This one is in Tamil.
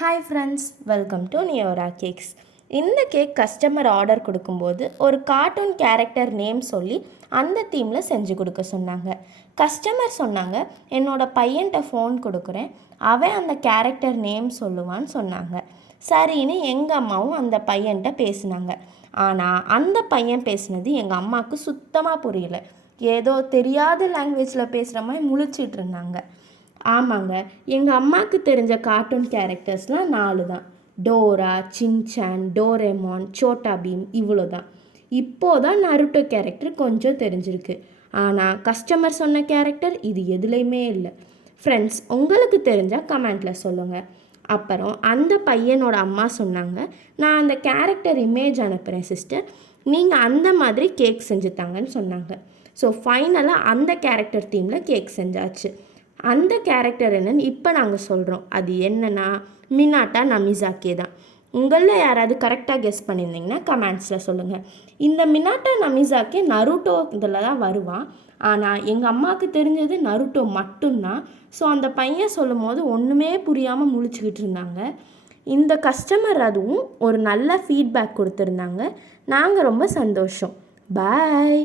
Hi friends welcome to Niyora cakes இந்த கேக் கஸ்டமர் ஆர்டர் கொடுக்கும்போது ஒரு கார்ட்டூன் கேரக்டர் நேம் சொல்லி அந்த தீமில் செஞ்சு கொடுக்க சொன்னாங்க. கஸ்டமர் சொன்னாங்க என்னோடய பையன்கிட்ட ஃபோன் கொடுக்குறேன். அவன் அந்த கேரக்டர் நேம் சொல்லுவான்னு சொன்னாங்க. சரின்னு எங்கள் அம்மாவும் அந்த பையன்கிட்ட பேசினாங்க. ஆனால் அந்த பையன் பேசினது எங்கள் அம்மாவுக்கு சுத்தமாக புரியல. ஏதோ தெரியாத லாங்குவேஜில் பேசுகிற மாதிரி முழிச்சிட்டு இருந்தாங்க. ஆமாங்க. எங்கள் அம்மாவுக்கு தெரிஞ்ச கார்ட்டூன் கேரக்டர்ஸ்லாம் நாலு தான். Dora Shinchan Doraemon Chhota Bheem இவ்வளோ தான். இப்போது தான் நருட்டோ கேரக்டர் கொஞ்சம் தெரிஞ்சிருக்கு. ஆனால் கஸ்டமர் சொன்ன கேரக்டர் இது எதுலேயுமே இல்லை. ஃப்ரெண்ட்ஸ் உங்களுக்கு தெரிஞ்சால் கமெண்ட்டில் சொல்லுங்கள் அப்புறம் அந்த பையனோட அம்மா சொன்னாங்க நான் அந்த கேரக்டர் இமேஜ் அனுப்புகிறேன் சிஸ்டர் நீங்கள் அந்த மாதிரி கேக் செஞ்சு தாங்கன்னு சொன்னாங்க. ஸோ ஃபைனலாக அந்த கேரக்டர் தீமில் கேக் செஞ்சாச்சு. அந்த கேரக்டர் என்னன்னு இப்போ நாங்கள் சொல்கிறோம் அது என்னன்னா மினாட்டா நமிசாக்கே தான். உங்களில் யாராவது கரெக்டாக கெஸ் பண்ணியிருந்தீங்கன்னா கமெண்ட்ஸில் சொல்லுங்கள் இந்த மினாட்டா நமிசாக்கே நருட்டோ இதில் தான் வருவான் ஆனால் எங்கள் அம்மாவுக்கு தெரிஞ்சது நருட்டோ மட்டும்தான். ஸோ அந்த பையன் சொல்லும் போது ஒன்றுமே புரியாமல் முழிச்சுக்கிட்டு இருந்தாங்க. இந்த கஸ்டமர் அதுவும் ஒரு நல்ல ஃபீட்பேக் கொடுத்துருந்தாங்க. நாங்கள் ரொம்ப சந்தோஷம். பாய்